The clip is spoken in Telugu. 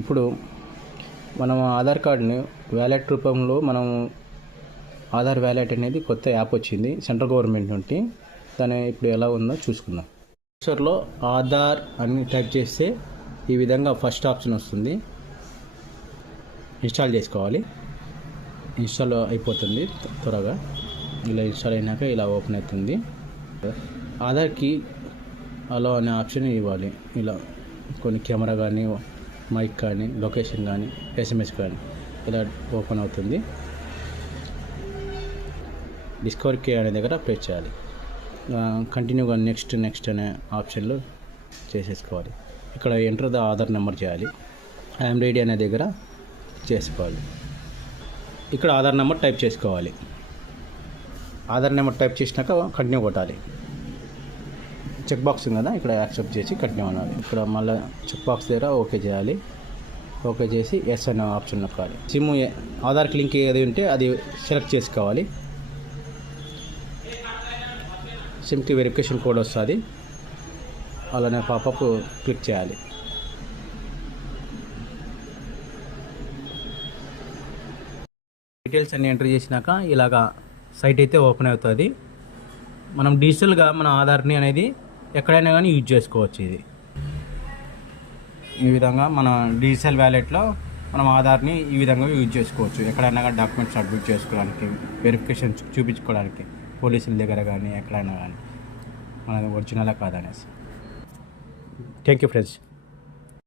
ఇప్పుడు మనం ఆధార్ కార్డ్ని వ్యాలెట్ రూపంలో మనం ఆధార్ వ్యాలెట్ అనేది కొత్త యాప్ వచ్చింది సెంట్రల్ గవర్నమెంట్ నుండి. దాని ఇప్పుడు ఎలా ఉందో చూసుకుందాం. బ్రౌజర్లో ఆధార్ అని టైప్ చేస్తే ఈ విధంగా ఫస్ట్ ఆప్షన్ వస్తుంది. ఇన్స్టాల్ చేసుకోవాలి. ఇన్స్టాల్ అయిపోతుంది త్వరగా. ఇలా ఇన్స్టాల్ అయినాక ఇలా ఓపెన్ అవుతుంది. ఆధార్కి అలో అనే ఆప్షన్ ఇవ్వాలి. ఇలా కొన్ని కెమెరా కానీ, మైక్ కానీ, లొకేషన్ కానీ, ఎస్ఎంఎస్ కానీ ఇలా ఓపెన్ అవుతుంది. డిస్కవర్ కే అనే దగ్గర ప్రెస్ చేయాలి. కంటిన్యూగా నెక్స్ట్ అనే ఆప్షన్లో చేసేసుకోవాలి. ఇక్కడ ఎంటర్ ద ఆధార్ నెంబర్ చేయాలి. ఐఎమ్ రెడీ అనే దగ్గర చేసుకోవాలి. ఇక్కడ ఆధార్ నెంబర్ టైప్ చేసుకోవాలి. ఆధార్ నెంబర్ టైప్ చేసినాక కంటిన్యూ కొట్టాలి. చెక్ బాక్స్ ఉంది కదా, ఇక్కడ యాక్సెప్ట్ చేసి కంటిన్యూ అనాలి. ఇక్కడ మళ్ళీ చెక్ బాక్స్ దగ్గర ఓకే చేయాలి. ఓకే చేసి ఎస్ అనే ఆప్షన్ నొక్కాలి. సిమ్ ఆధార్కి లింక్ ఏది ఉంటే అది సెలెక్ట్ చేసుకోవాలి. సిమ్కి వెరిఫికేషన్ కోడ్ వస్తుంది. అలానే పాపప్ క్లిక్ చేయాలి. డీటెయిల్స్ అన్ని ఎంటర్ చేసినాక ఇలాగా సైట్ అయితే ఓపెన్ అవుతుంది. మనం డిజిటల్గా మన ఆధార్ని అనేది ఎక్కడైనా కానీ యూజ్ చేసుకోవచ్చు. ఇది ఈ విధంగా మన డిజిటల్ వ్యాలెట్లో మనం ఆధార్ని ఈ విధంగా యూజ్ చేసుకోవచ్చు. ఎక్కడైనా కానీ డాక్యుమెంట్స్ సబ్మిట్ చేసుకోవడానికి, వెరిఫికేషన్ చూపించుకోవడానికి, పోలీసుల దగ్గర కానీ ఎక్కడైనా కానీ మనది ఒరిజినలా కాదనేసి. Thank you friends.